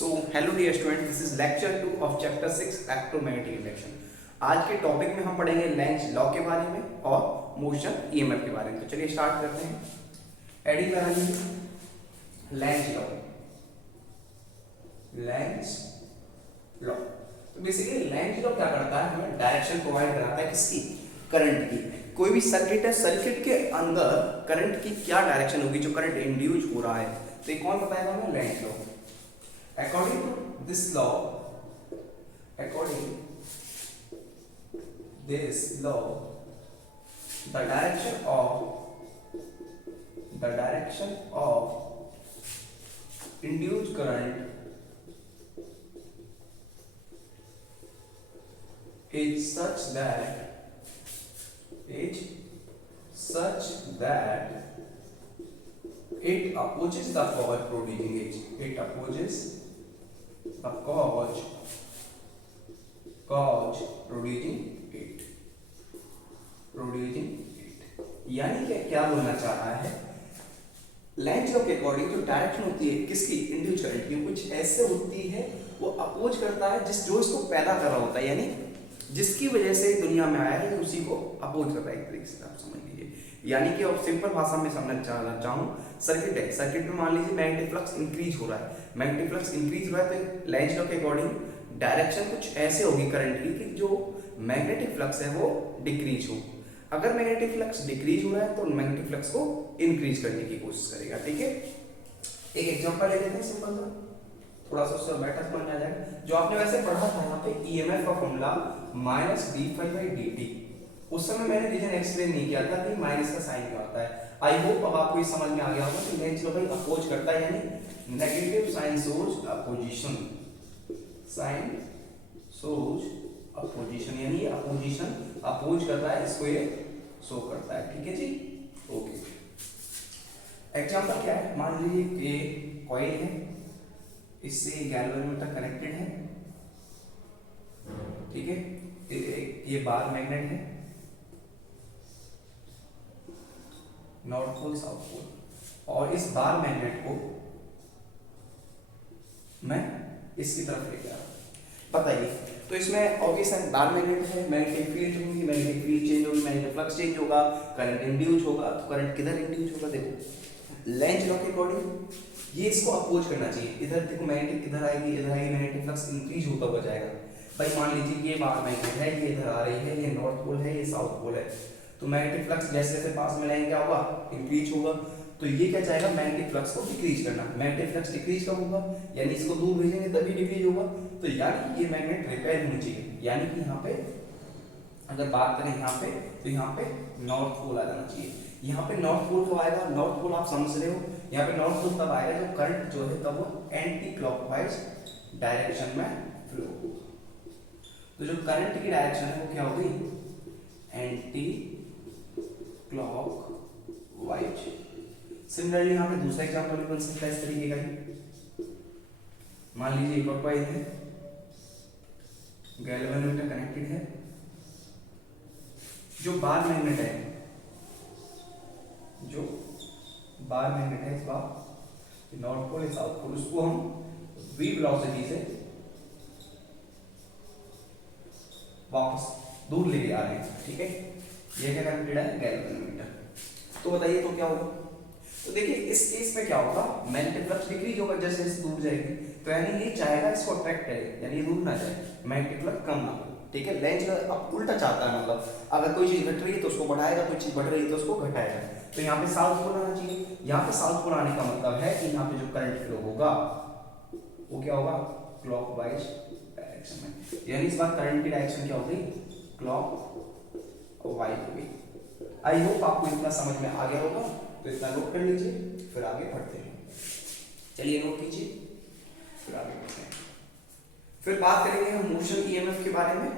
So hello dear student, this is lecture 2 of chapter 6 electromagnetic induction. आज के topic में हम पढ़ेंगे लेंज लॉ के बारे में और मोशन ईएमएफ के बारे में। तो चलिए स्टार्ट करते हैं। एडी बना लीजिए लेंज लॉ। लेंज लॉ तो बेसिकली लेंज लॉ क्या करता है, हमें डायरेक्शन प्रोवाइड कराता है किसकी, करंट की। कोई भी सर्किट है, सर्किट के अंदर करंट की क्या डायरेक्शन होगी, जो करंट इंड्यूस हो रहा है, तो ये कौन बताएगा हमें, Lenz law. According to this law, the direction of induced current is such that it opposes the cause producing it. It opposes the cause producing it. यानी कि क्या बोलना चाह रहा है, लेंज लॉ के अकॉर्डिंग जो डायरेक्शन होती है किसकी, इंड्यूस करंट की, कुछ ऐसे होती है वो अपोज करता है जो इसको पैदा कर रहा होता है, यानी जिसकी वजह से दुनिया में आया है उसी को अपोज कर रहा है, एक तरीके से आप समझ लीजिए। यानी कि अब सिंपल भाषा में समझना चाहूँ, सर्किट है, सर्किट में मान लीजिए मैग्नेटिक फ्लक्स इंक्रीज हो रहा है, मैग्नेटिक फ्लक्स इंक्रीज हो रहा है, तो लेंज लॉ के अकॉर्डिंग डायरेक्शन कुछ ऐसे होगी करंट की कि जो मैग्नेटिक फ्लक्स है वो डिक्रीज हो। अगर मैग्नेटिक फ्लक्स डिक्रीज हो रहा है तो मैग्नेटिक फ्लक्स को इंक्रीज करने की कोशिश करेगा। ठीक है, एक एग्जांपल ले लेते हैं सिंपल सा, थोड़ा सा उससे बेटर समझ में आ जाएगा। जो आपने वैसे पढ़ा था यहाँ पे ईएमएफ का फॉर्मूला -d∅dt, उस समय मैंने रीजन एक्सप्लेन नहीं किया था कि माइनस का साइन क्या होता है। आई होप अब आपको ये समझ में आ गया होगा कि लेंज लॉ भाई अपोज करता है, यानी negative sign source opposition, sign source opposition, यानी अपोजिशन अपोज करता है, इसको ये शो करता है। ठीक है जी, ओके। एग्जांपल क्या है, मान लीजिए ये कॉइल है, इससे गैल्वेनोमीटर कनेक्टेड है, ठीक है, ये बार मैग्नेट है, नॉर्थ पोल साउथ पोल, और इस बार मैग्नेट को मैं इसकी तरफ लेके आ रहा हूं। बताइए, तो इसमें ऑब्वियस है बार मैग्नेट है, मैग्नेटिक फील्ड होगी, मैग्नेटिक फील्ड चेंज होगी, मैग्नेटिक फ्लक्स चेंज होगा, करंट इंड्यूस होगा। तो करंट किधर इंड्यूस होगा, देखो लेंज लॉ के अकॉर्डिंग ये इसको अपोज करना चाहिए। इधर देखो मैग्नेटिक इधर आएगी, मैग्नेटिक फ्लक्स इंक्रीज होता हुआ जाएगा। भाई मान लीजिए ये बार मैग्नेट है, ये इधर आ रही है, ये नॉर्थ पोल है, ये साउथ पोल है, तो मैग्नेटिक फ्लक्स जैसे जैसे पास में लाएंगे क्या होगा, इंक्रीज होगा। तो ये क्या चाहेगा, मैग्नेटिक फ्लक्स को डिक्रीज करना। मैग्नेटिक फ्लक्स डिक्रीज कब होगा, यानी इसको दूर भेजेंगे तभी डिक्रीज होगा। तो यानी ये मैग्नेट रिपेयर होनी चाहिए, यानी कि यहाँ पे अगर बात करें यहाँ पे, तो यहाँ पे नॉर्थ पोल आ जाना चाहिए। यहाँ पे नॉर्थ पोल कब आएगा, नॉर्थ पोल आप समझ रहे हो, यहाँ पे नॉर्थ पोल तब आएगा जब करंट जो है तब वो एंटी क्लॉकवाइज डायरेक्शन में फ्लो होगा। तो जो करंट की डायरेक्शन है वो क्या होगी, एंटी क्लॉकवाइज। सिमिलरली यहाँ पे दूसरा एग्जांपल भी बन सकता है इस तरीके का ही। मान लीजिए एक और कॉइल है, गैल्वेनोमीटर कनेक्टेड है, जो बार मैग्नेट है, इस बार नॉर्थ पोल साउथ पोल, उसको हम v वेलोसिटी से वापस दूर लेके आ रहे हैं। ठीक है, ये क्या कनेक्टेड है, गैल्वेनोमीटर। तो बताइए तो क्या होगा, तो देखिए इस केस में क्या होगा, मैग्नेटिक फ्लक्स डिक्रीज होगा जैसे जैसे दूर जाएगी, तो यानी ये चाहेगा इसको अट्रैक्ट करे, यानी दूर ना जाए, मैग्नेटिक फ्लक्स कम ना हो। ठीक है, लेंज अब उल्टा चाहता है, मतलब अगर कोई चीज घट रही है तो उसको बढ़ाएगा, कोई चीज बढ़ रही है तो उसको घटाएगा। तो यहाँ पे साउथ पोल आना चाहिए। यहाँ पे साउथ पोल आने का मतलब है कि यहाँ पे जो करंट फ्लो होगा वो क्या होगा, क्लॉकवाइज डायरेक्शन में, यानी इस बार करंट की डायरेक्शन क्या होगी, क्लॉकवाइज होगी। आई होप आपको इतना समझ में आ गया होगा, तो इतना नोट कर लीजिए, फिर आगे बढ़ते हैं। चलिए नोट कीजिए, फिर आगे बढ़ते हैं। फिर बात करेंगे हम मोशन ईएमएफ के बारे में।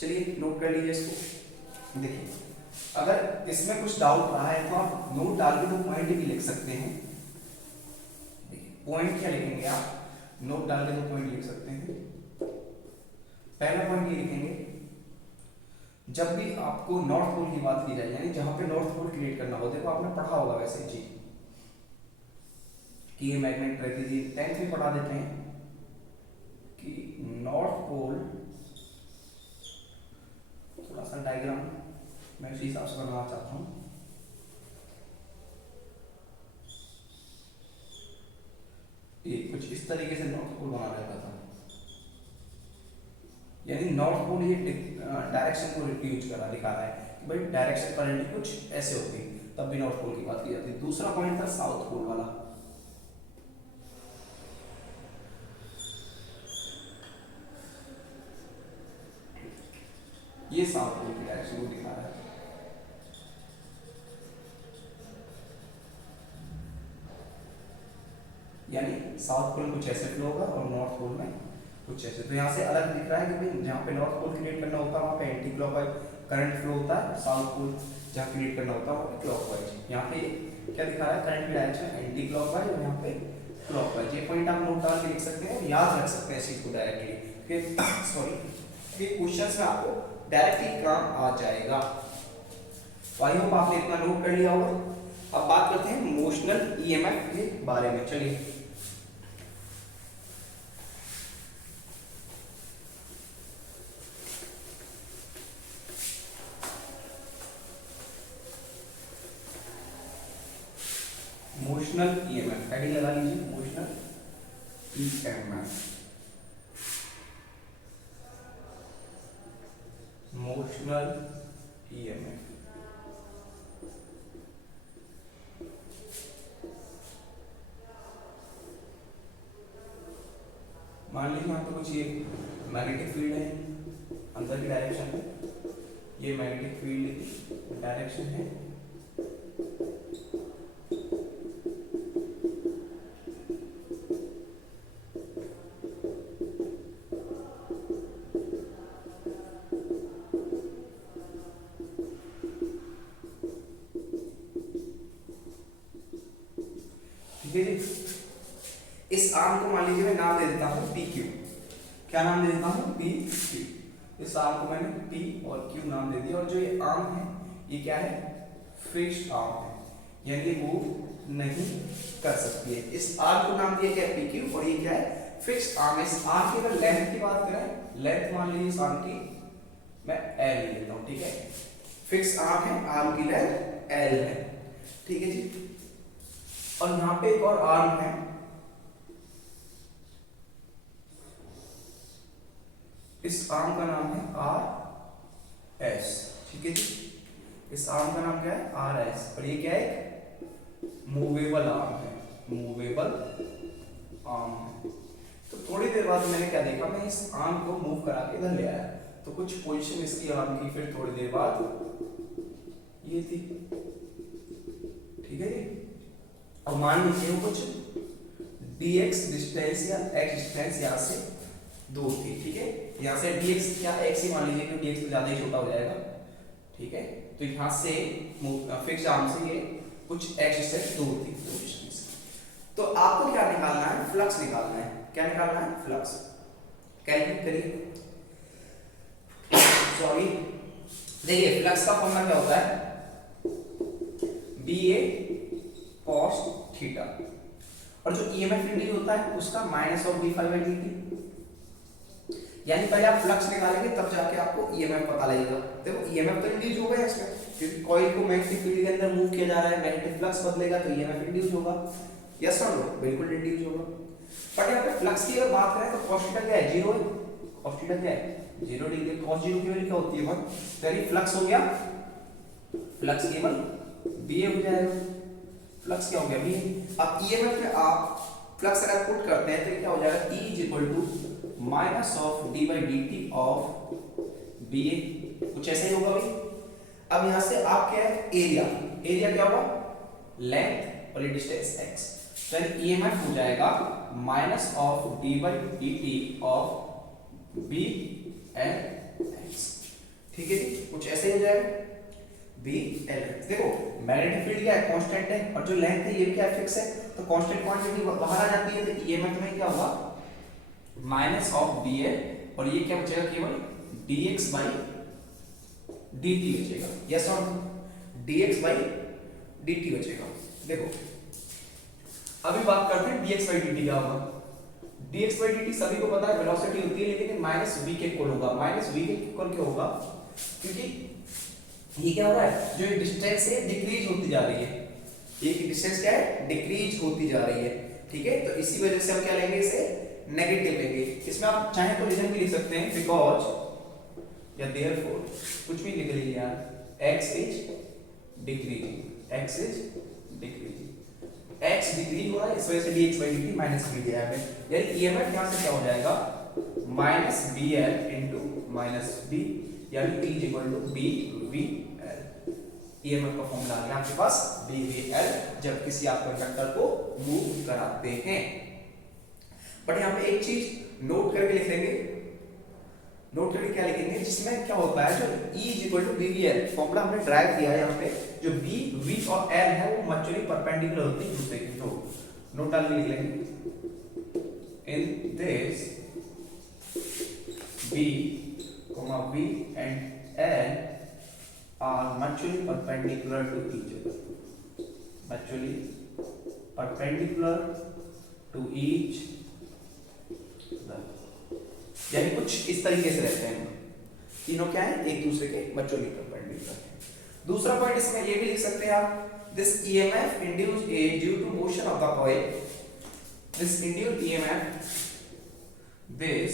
चलिए नोट कर लीजिए इसको। देखिए, अगर इसमें कुछ डाउट रहा है तो आप नोट डाल के 2 पॉइंट भी लिख सकते हैं। देखिए पॉइंट क्या लिखेंगे आप, नोट डाल के 2 पॉइंट लिख सकते हैं। पहला पॉइंट ये लिखेंगे, जब भी आपको नॉर्थ पोल की बात की जाए, यानी जहां पे नॉर्थ पोल क्रिएट करना हो, देखो आपने पढ़ा होगा वैसे जी, कि ये मैग्नेट रहती थी। 10th में पढ़ा देते हैं कि नॉर्थ पोल, थोड़ा सा डायग्राम मैं उसी हिसाब से बनाना चाहता हूँ। ये कुछ इस तरीके से नॉर्थ पोल बना रहता था, यानी नॉर्थ पोल ये डायरेक्शन को रिड्यूस करा दिखा रहा है कि भाई डायरेक्शन करंट कुछ ऐसे होती, तब भी नॉर्थ पोल की बात की जाती है। दूसरा पॉइंट था साउथ पोल वाला। ये साउथ पोल की डायरेक्शन को दिखा रहा है। यानी साउथ पोल कुछ ऐसे फ्लो होगा और नॉर्थ पोल में कुछ ऐसे। तो यहाँ से अलग दिख रहा है कि भाई जहाँ पे नॉर्थ पोल क्रिएट करना होता है वहाँ पे एंटी क्लॉकवाइज करंट फ्लो होता है, साउथ पोल जहाँ क्रिएट करना होता है वहाँ पे क्लॉकवाइज। यहाँ पे क्या दिखा रहा है, करंट की डायरेक्शन एंटी क्लॉकवाइज और यहाँ पे क्लॉकवाइज। ये पॉइंट आप नोट डाल के लिख सकते हैं, याद रख सकते हैं इस चीज को डायरेक्टली। सॉरी, ये क्वेश्चंस में आपको डायरेक्टली काम आ जाएगा। आई होप आपने इतना नोट कर लिया होगा। अब बात करते हैं मोशनल ईएमएफ के बारे में। चलिए, मोशनल ईएमएफ हेडिंग लगा लीजिए, मोशनल ईएमएफ, मोशनल ईएमएफ। मान लीजिए यहाँ पे कुछ ये मैग्नेटिक फील्ड है अंदर की डायरेक्शन में, ये मैग्नेटिक फील्ड की डायरेक्शन है। इस आर्म को मान लीजिए मैं नाम दे देता हूं पी क्यू। क्या नाम दे देता हूं, पी क्यू। इस आर्म को मैंने पी और क्यू नाम दे दिया। और जो ये आर्म है ये क्या है, फिक्स्ड आर्म है, यानी ये मूव नहीं कर सकती है। इस आर्म को नाम दिया क्या, पी क्यू, और ये क्या है, फिक्स्ड आर्म है। इस आर्म की अगर लेंथ की बात करें, लेंथ मान लीजिए इस आर्म की मैं एल ले लेता हूं, ठीक है। फिक्स्ड आर्म है, आर्म की लेंथ एल है, ठीक है जी। और यहां पे एक और आर्म है, इस आर्म का नाम है आर एस, ठीक है जी। इस आर्म का नाम क्या है, आर एस। और ये क्या है, मूवेबल आर्म है, मूवेबल आर्म है। तो थोड़ी देर बाद मैंने क्या देखा, मैं इस आर्म को मूव करा के इधर ले आया, तो कुछ पोजीशन इसकी आर्म की फिर थोड़ी देर बाद ये थी, ठीक है जी। अब मान लीजिए वो कुछ dx डिस्टेंस या x डिस्टेंस यहाँ से दूर थी, ठीक है। यहाँ से dx क्या x ही मान लीजिए, क्योंकि dx तो ज्यादा ही छोटा हो जाएगा, ठीक है। तो यहाँ से फिक्स आर्म से ये कुछ x डिस्टेंस दूर थी पोजीशन से। तो आपको क्या निकालना है, फ्लक्स निकालना है। क्या निकालना है, फ्लक्स। कैलकुलेट करिए। सॉरी, देखिए फ्लक्स का फॉर्मूला क्या होता है, BA cos थीटा, और जो ईएमएफ इंड्यूस होता है उसका माइनस ऑफ d∅dt। यानी पहले आप फ्लक्स निकालेंगे तब जाके आपको ईएमएफ पता लगेगा। देखो ईएमएफ तो इंड्यूस होगा इसमें, क्योंकि कॉइल को मैग्नेटिक फील्ड के अंदर मूव किया जा रहा है, मैग्नेटिक फ्लक्स बदलेगा तो ईएमएफ इंड्यूस होगा। यस और नो, बिल्कुल इंड्यूस होगा। बट यहाँ पे फ्लक्स की अगर बात करें तो cos थीटा क्या है, 0 है। cos थीटा क्या है, 0 डिग्री। cos 0 की वैल्यू क्या होती है 1, तो यानी फ्लक्स हो गया, फ्लक्स केवल BA हो जाएगा। फ्लक्स क्या हो गया, BA। अब ईएमएफ में आप फ्लक्स अगर पुट करते हैं तो क्या हो जाएगा, E is equal to minus of d/dt of BA, कुछ ऐसा ही होगा भाई। अब यहां से आप क्या है, एरिया, एरिया क्या होगा, लेंथ, और ये डिस्टेंस x, तो ईएमएफ हो जाएगा minus of d/dt of B and x, ठीक है जी। कुछ ऐसे ही हो जाएगा B L। देखो मैग्नेटिक फील्ड क्या है, कांस्टेंट है, और जो लेंथ है ये भी क्या है, फिक्स है। तो कांस्टेंट क्वांटिटी बाहर आ जाती है, तो ईएमएफ में क्या होगा, माइनस ऑफ BL, और ये क्या बचेगा, केवल dx/dt बचेगा। यस और dx/dt बचेगा। देखो अभी बात करते हैं dx by dt क्या होगा। dx by dt सभी को पता है वेलोसिटी होती है, लेकिन माइनस v के इक्वल होगा। माइनस v के इक्वल क्यों होगा, क्योंकि ये क्या हो रहा है, जो ये डिस्टेंस है डिक्रीज होती जा रही है, ये की डिस्टेंस क्या है, डिक्रीज होती जा रही है, ठीक है। तो इसी वजह से हम क्या लेंगे, इसे नेगेटिव लेंगे। इसमें आप चाहें तो रीजन भी लिख सकते हैं, बिकॉज या देयरफॉर, कुछ भी लिख लीजिए यार, x is decreasing, x is decreasing, x decrease हो रहा है, इस वजह से dx by dt minus v दिया है। यानी ईएमएफ यहां से क्या हो जाएगा, minus bl into minus b, यानी e is equal to bvl। EMF का फॉर्मूला आ गया आपके पास bvl, जब किसी आप कंडक्टर को मूव कराते हैं। बट यहाँ पे एक चीज नोट करके लिख लेंगे, नोट करके क्या लिखेंगे, जिसमें क्या होता है, जो E is equal to bvl formula हमने ड्राइव किया है यहाँ पे, जो b, v और l है वो म्यूचुअली परपेंडिकुलर होती है दूसरे की। तो नोट डाल के लिख लेंगे, in this b, v and l are mutually perpendicular to each other, mutually perpendicular to each other, यानी कुछ इस तरीके से रहते हैं, तीनों क्या है, एक दूसरे के mutually perpendicular है। दूसरा पॉइंट इसमें ये भी लिख सकते हैं आप, this EMF induced a due to motion of the coil, this induced EMF, this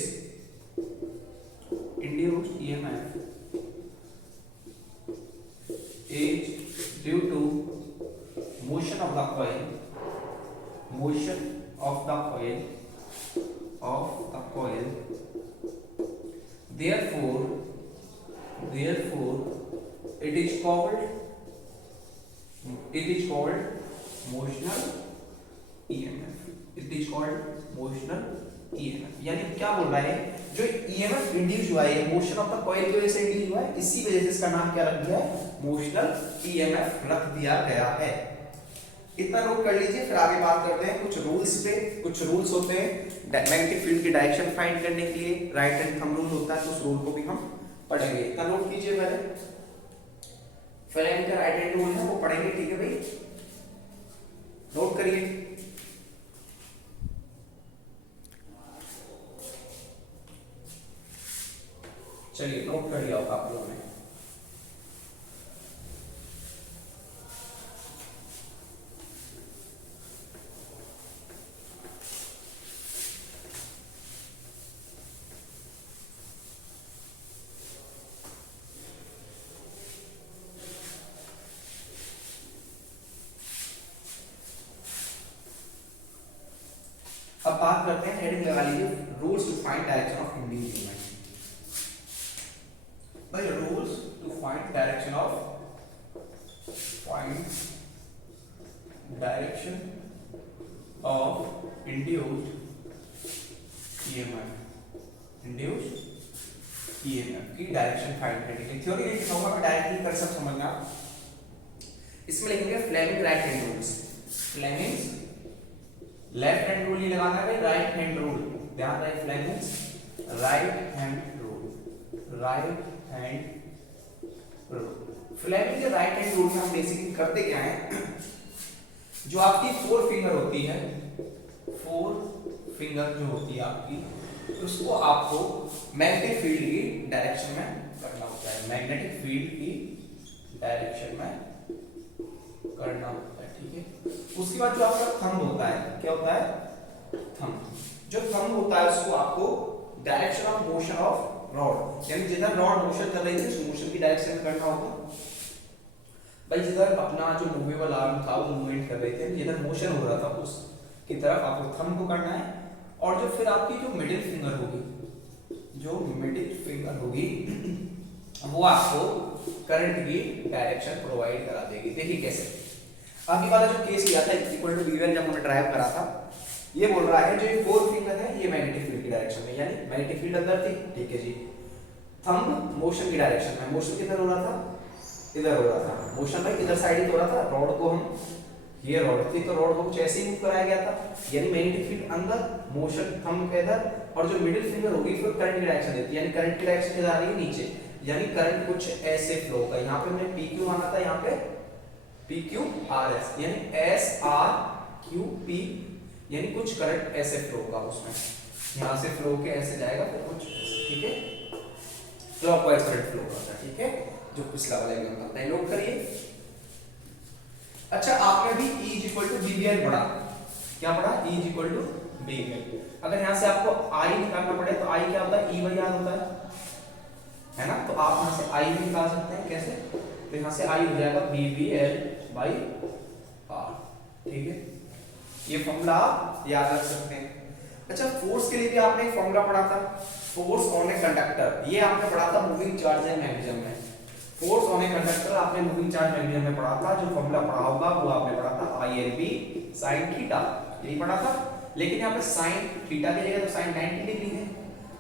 induced EMF is due to motion of the coil, motion of the coil, therefore it is called motional EMF, it is called motional EMF। यानी क्या बोल रहा है, जो EMF induce हुआ है motion of the coil की वजह से इंड्यूस हुआ है, इसी वजह से इसका नाम क्या रख दिया है, मोशनल EMF रख दिया गया है। इतना नोट कर लीजिए, फिर आगे बात करते हैं कुछ रूल्स पे। कुछ रूल्स होते हैं मैग्नेटिक फील्ड की डायरेक्शन फाइंड करने के लिए, राइट हैंड थंब रूल होता है, तो उस रूल को भी हम पढ़ेंगे। इतना नोट कीजिए, पहले फ्लेमिंग का राइट हैंड रूल है वो पढ़ेंगे, ठीक है भाई, नोट करिए। चलिए नोट कर लिया होगा आप लोगों ने। अब बात करते हैं, हेडिंग लगा लीजिए, rules to find direction of induced movement. भाई rules to find direction of induced EMF की डायरेक्शन फाइंड करने की थ्योरी लेकिन होगा, मैं डायरेक्टली कर सब समझना। इसमें लिखेंगे Fleming right hand rules, Fleming left hand rule ही लगाना है भाई, राइट हैंड रूल ध्यान रहे, Fleming right hand rule, right hand rule. Fleming के राइट हैंड रूल में हम बेसिकली करते क्या है, जो आपकी फोर फिंगर होती है, फोर फिंगर जो होती है आपकी, उसको आपको मैग्नेटिक फील्ड की डायरेक्शन में करना होता है, मैग्नेटिक फील्ड की डायरेक्शन में करना होता है, ठीक है। उसके बाद जो आपका थंब होता है, क्या होता है, थंब, जो थंब होता है उसको आपको direction of motion of rod, यानी जिधर रॉड मोशन कर रही थी उस मोशन की डायरेक्शन में करना होगा। भाई जिधर अपना जो मूवेबल आर्म था वो मूवमेंट कर रहे थे, जिधर मोशन हो रहा था उस की तरफ आपको थंब को करना है। और जो फिर आपकी जो मिडिल फिंगर होगी, जो मिडिल फिंगर होगी वो आपको करंट की डायरेक्शन प्रोवाइड करा देगी। देखिए कैसे, अभी वाला जो केस लिया था इक्वल टू वीवन जब हमने ड्राइव करा था, ये बोल रहा है जो ये फोर फिंगर है ये मैग्नेटिक फील्ड की डायरेक्शन में, यानी मैग्नेटिक फील्ड अंदर थी, ठीक है जी। थंब मोशन की डायरेक्शन में, मोशन किधर हो रहा था, इधर हो रहा था, मोशन भाई इधर साइड ही हो रहा था। रॉड को हम, ये रॉड थी तो रॉड को कुछ ऐसे ही मूव कराया गया था, यानी मैग्नेटिक फील्ड अंदर, मोशन थंब के इधर, और जो मिडिल फिंगर होगी फिर करंट की डायरेक्शन देती है, यानी करंट की डायरेक्शन किधर आ रही है, नीचे, यानी करंट कुछ ऐसे फ्लो होगा। यहाँ पे हमने PQ माना था, यहाँ पे PQRS, यानी SR क्यू पी, यानी कुछ करंट ऐसे फ्लो होगा उसमें, यहाँ से फ्लो के ऐसे जाएगा फिर कुछ ऐसे, ठीक है, क्लॉकवाइज करंट फ्लो होगा, ठीक है, जो पिछला वाला एग्जांपल था, नोट करिए। अच्छा, आपने भी E इक्वल टू BVL पढ़ा, क्या पढ़ा? E equal to BVL। अगर यहाँ से आपको I निकालना पड़े तो I क्या होता है? E बाई R होता है ना, तो आप यहाँ से I भी निकाल सकते हैं, कैसे? तो यहाँ से I हो जाएगा BVL बाई R, ठीक है, ये फॉर्मूला आप याद रख सकते हैं। अच्छा, फोर्स के लिए भी आपने एक फॉर्मूला पढ़ा था, फोर्स ऑन ए कंडक्टर, ये आपने पढ़ा था मूविंग चार्ज एंड मैग्नेटिज्म में। फोर्स ऑन ए कंडक्टर आपने मूविंग चार्ज मैग्नेटिज्म में पढ़ा था, जो फॉर्मूला पढ़ा होगा वो आपने पढ़ा था ILB sin थीटा, यही पढ़ा था। लेकिन यहाँ पे sin थीटा की जगह तो sin 90 डिग्री है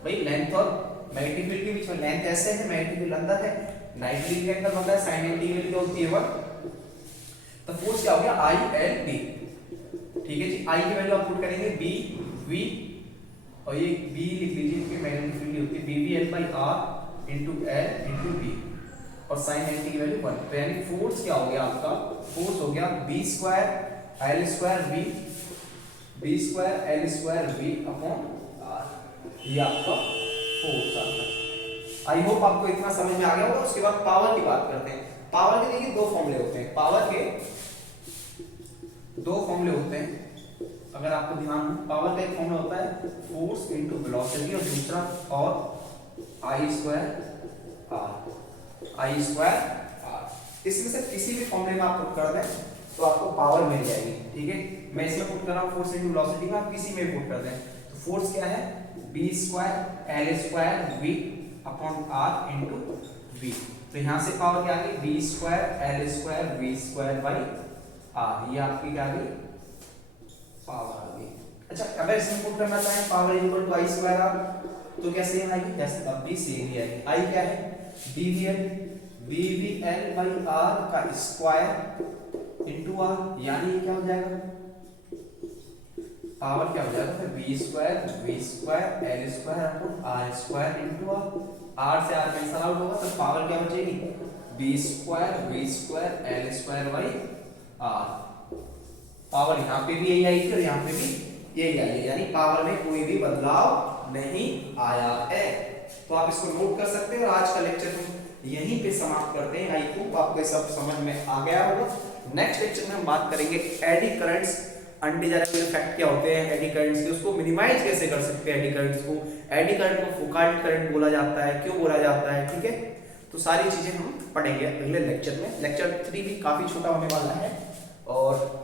भाई, लेंथ और मैग्नेटिक फील्ड के बीच में, लेंथ ऐसे है, मैग्नेटिक फील्ड अंदर है, 90 डिग्री का एंगल बनता है, sin 90 डिग्री क्या होती है 1। तो फोर्स क्या हो गया? ILB, ठीक है जी। I की वैल्यू आप पुट करेंगे BV, और ये B लिख लीजिए कि मैग्नेटिक फील्ड होती है BVL by R into L into B, और sin 90 की वैल्यू 1। तो यानी फोर्स क्या हो गया आपका? फोर्स हो गया B square L square V, B square L square V upon R, ये आपका फोर्स आता है। आई होप आपको इतना समझ में आ गया होगा। उसके बाद पावर की बात करते हैं। पावर के देखिए दो फॉर्मूले होते हैं, पावर के दो फॉर्मूले होते हैं, अगर आपको ध्यान हो। पावर का एक फॉर्मूला होता है फोर्स इनटू वेलोसिटी, और दूसरा और I स्क्वायर R। इसमें से किसी भी फॉर्मूले में आप पुट कर दें तो आपको पावर मिल जाएगी, ठीक है। मैं इसमें पुट कर रहा हूँ फोर्स इनटू वेलोसिटी में, आप किसी में पुट कर दें तो फोर्स क्या है? B square L square V upon R into V। तो यहाँ से पावर क्या आ गई? B square L square V square by R, ये आपकी क्या आ गई? पावर आ गई। अच्छा, अगर इसमें पुट करना चाहें power equal to I square R, तो क्या सेम आएगी? जैसे अब भी सेम ही आएगी। I क्या है? BVL बाई R का स्क्वायर इंटू R, यानी ये क्या हो जाएगा? पावर क्या हो जाएगा फिर? B square V square L square upon R square into R। R से R कैंसिल आउट होगा तो पावर क्या बचेगी? B square V square L square by R। Power यहाँ पे भी यही आई थी और यहाँ पे भी यही आई है, यानी पावर में कोई भी बदलाव नहीं आया है। तो आप इसको नोट कर सकते हैं। और आज का लेक्चर हम यहीं पे समाप्त करते हैं। आई होप आपको सब समझ में आ गया होगा। नेक्स्ट लेक्चर में हम बात करेंगे एडी करंट्स, अनडिजायरेबल इफेक्ट क्या होते हैं एडी करंट्स के, उसको मिनिमाइज कैसे कर सकते हैं एडी करंट्स को, एडी करंट को फुकाल्ट करंट बोला जाता है, क्यों बोला जाता है, ठीक है। तो सारी चीजें हम पढ़ेंगे अगले लेक्चर में। लेक्चर 3 भी काफी छोटा होने वाला है, और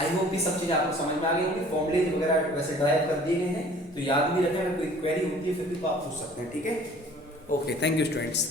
आई होप ये सब चीजें आपको समझ में आ गई होंगी। फॉर्मूले वगैरह वैसे ड्राइव कर दिए गए हैं, तो याद भी रखें। अगर कोई क्वेरी होती है फिर भी तो आप पूछ सकते हैं, ठीक है। Okay, thank you students.